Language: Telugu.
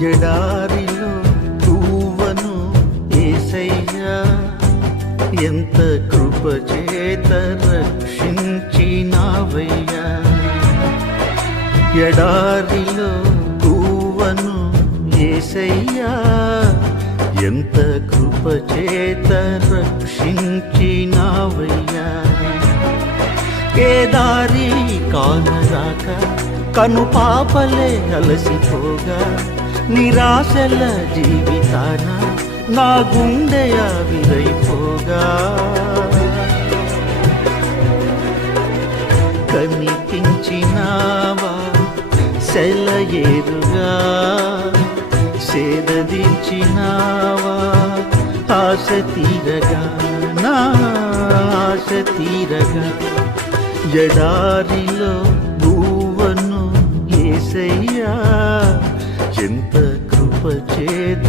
ఎడారిలో పువ్వను యేసయ్యా ఎంత కృపచేత రక్షించినావయ్యా. ఎడారిలో పువ్వను యేసయ్యా ఎంత కృపచేత రక్షించినావయ్యా. కేదారి కానరాక కను పాపలే అలసిపోగా నిరాశల జీవితాన నా గుండె ఆవిరైపోగా కనిపించినావా సెలయేరుగా సేదదించినావా ఆశ తీరగా నా ఆశ తీరగా. ఎడారిలో పువ్వను యేసయ్యా ఎంత కృపచేత